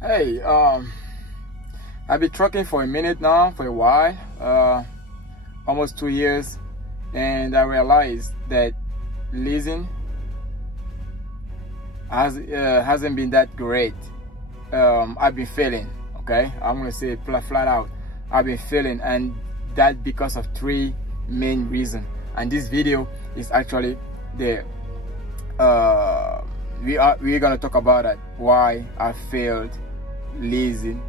Hey, I've been trucking for a minute now, for a while, almost 2 years, and I realized that leasing hasn't been that great. I've been failing. Okay, I'm gonna say it flat out. I've been failing, and that because of 3 main reasons. And this video is actually the we're gonna talk about it, why I failed leasing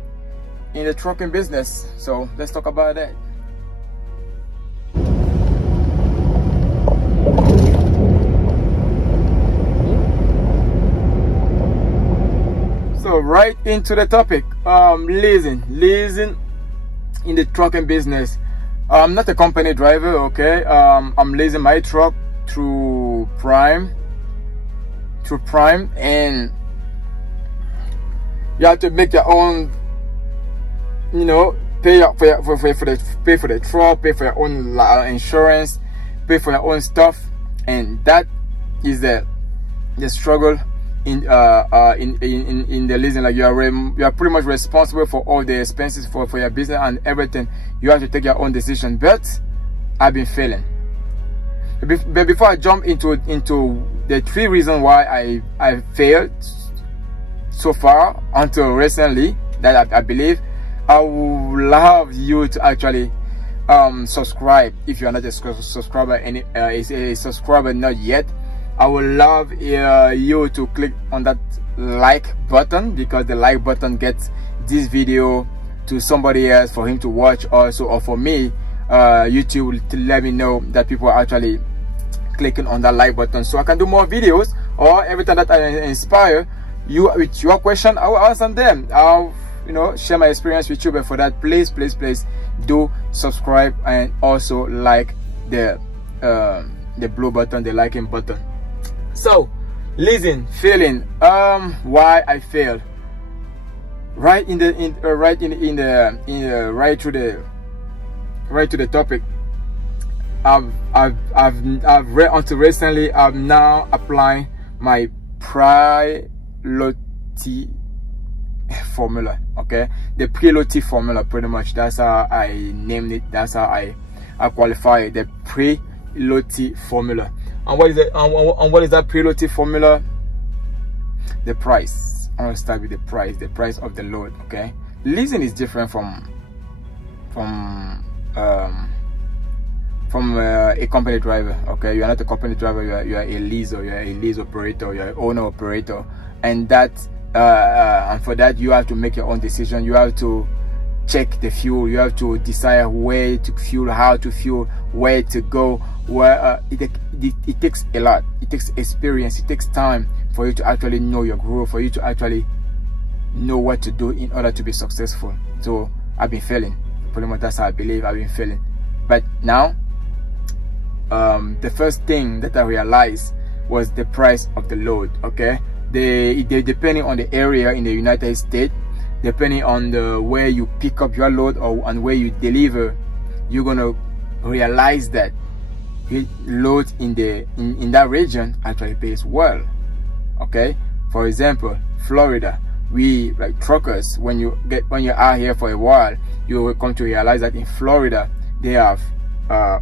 in the trucking business. So let's talk about that. So right into the topic, leasing in the trucking business. I'm not a company driver, okay. I'm leasing my truck through Prime, and you have to make your own, you know, pay for the truck, pay for your own insurance, pay for your own stuff, and that is the struggle in the leasing. Like you are pretty much responsible for all the expenses for your business and everything. You have to take your own decision. But I've been failing. But before I jump into the 3 reasons why I failed so far until recently, that I believe, I would love you to actually subscribe if you are not a subscriber, a subscriber not yet. I would love you to click on that like button, because the like button gets this video to somebody else for him to watch also, or for me, YouTube will let me know that people are actually clicking on that like button, so I can do more videos. Or every time that I inspire you with your question, I will answer them. I'll share my experience with you. But for that, please do subscribe and also like the blue button, the liking button. So leasing, failing, why I failed. Right to the topic. I've read until recently. I'm now applying my priority formula. Okay, the priority formula, pretty much. That's how I named it. That's how I qualify it. The priority formula. And what is it? And what is that priority formula? The price. I'm gonna start with the price of the load. Okay, leasing is different from a company driver. Okay, you are not a company driver. You are a leaser. You are a lease operator. You are an owner operator, and that and for that you have to make your own decision. You have to check the fuel. You have to decide where to fuel, how to fuel, where to go. Where it takes a lot. It takes experience. It takes time for you to actually know your growth, for you to actually know what to do in order to be successful. So I've been failing. Pretty much that's how I believe I've been failing. But now, the first thing that I realized was the price of the load. Okay, they depending on the area in the United States, depending on where you pick up your load and where you deliver, you're gonna realize that load in that region actually pays well. Okay, for example, Florida, we like truckers, when you're out here for a while, you will come to realize that in Florida they have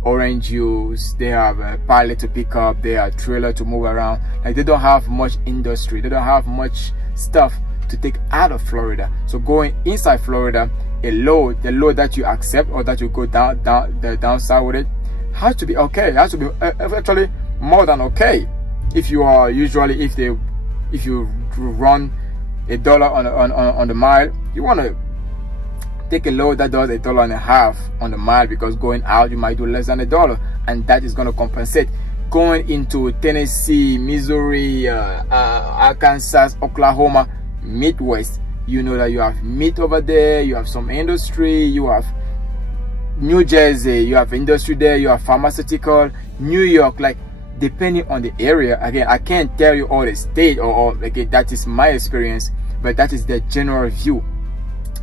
orange juice, they have a pallet to pick up, they have trailer to move around. Like, they don't have much industry, they don't have much stuff to take out of Florida. So going inside Florida, the load that you accept or that you go down south with it has to be okay. It has to be actually more than okay. If you are usually, if you run $1 on the mile, you want to take a load that does $1.50 on the mile, because going out you might do less than $1, and that is going to compensate. Going into Tennessee, Missouri, Arkansas, Oklahoma, Midwest, you know that you have meat over there, you have some industry, you have New Jersey, you have industry there, you have pharmaceutical, New York. Like, depending on the area, again, I can't tell you all the state or okay, that is my experience, but that is the general view.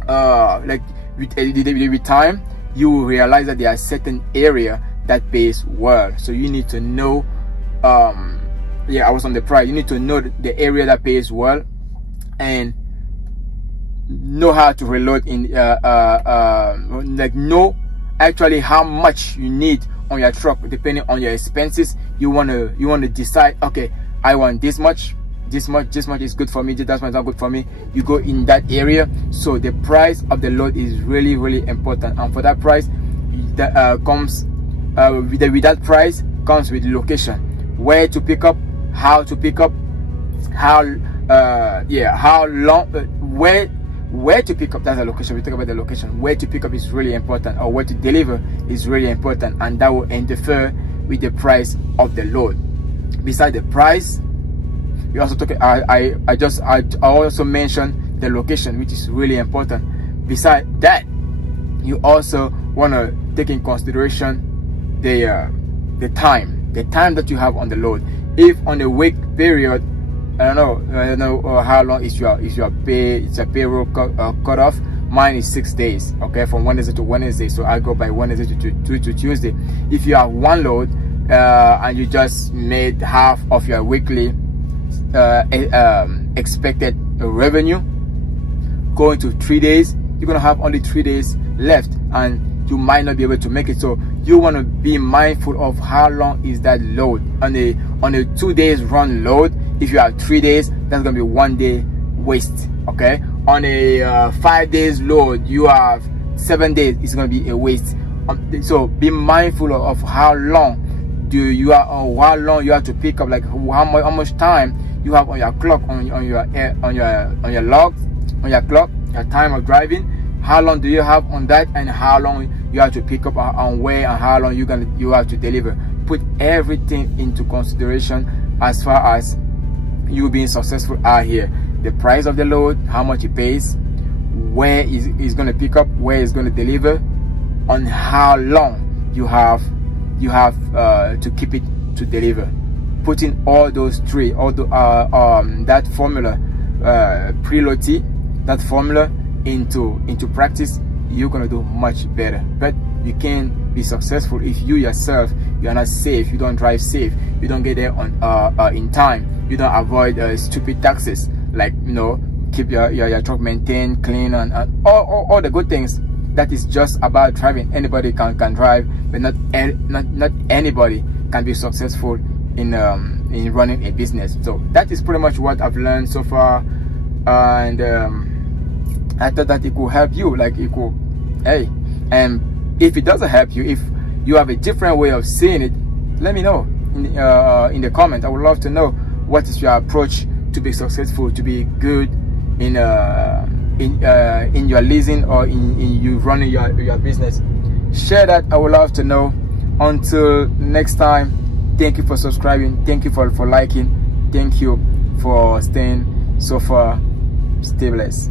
Like with time, you will realize that there are certain area that pays well. So you need to know, yeah, I was on the price. You need to know the area that pays well, and know how to reload in like know actually how much you need on your truck depending on your expenses. You want to decide, okay, I want this much is good for me, that's much is not good for me. You go in that area. So the price of the load is really, really important, and for that price that comes with that price comes with location, where to pick up, how to pick up, how long, where to pick up. That's a location. We talk about the location. Where to pick up is really important, or where to deliver is really important, and that will interfere with the price of the load. Besides the price, we also talk. I also mentioned the location, which is really important. Besides that, you also want to take in consideration the time that you have on the load. If on a week period, I don't know how long is your payroll cut off. Mine is 6 days, okay, from Wednesday to Wednesday. So I go by Wednesday to Tuesday. If you have one load and you just made half of your weekly expected revenue, going to 3 days, you're gonna have only 3 days left, and you might not be able to make it. So you want to be mindful of how long is that load. On a 2 days run load, if you have 3 days, that's gonna be 1 day waste, okay? On a 5 days load, you have 7 days, it's gonna be a waste. So be mindful of how long you have to pick up, like how much time you have on your clock, on your logs, on your clock, your time of driving. How long do you have on that, and how long you have to pick up on where, and how long you have to deliver. Put everything into consideration as far as you being successful out here. The price of the load, how much it pays, where is going to pick up, where is going to deliver, on how long you have to keep it to deliver. Putting all those three, that formula, preload T, that formula into practice, you're gonna do much better. But you can be successful if you yourself, you are not safe, you don't drive safe, you don't get there on in time, you don't avoid stupid taxes, like, you know, keep your truck maintained, clean, and all the good things. That is just about driving. Anybody can drive, but not anybody can be successful in running a business. So that is pretty much what I've learned so far, and I thought that it could help you. Like, it could, hey, and if it doesn't help you, if you have a different way of seeing it, let me know in the comment. I would love to know what is your approach to be successful, to be good in your leasing, or in you running your business. Share that. I would love to know. Until next time, thank you for subscribing, thank you for liking, thank you for staying so far. Stay blessed.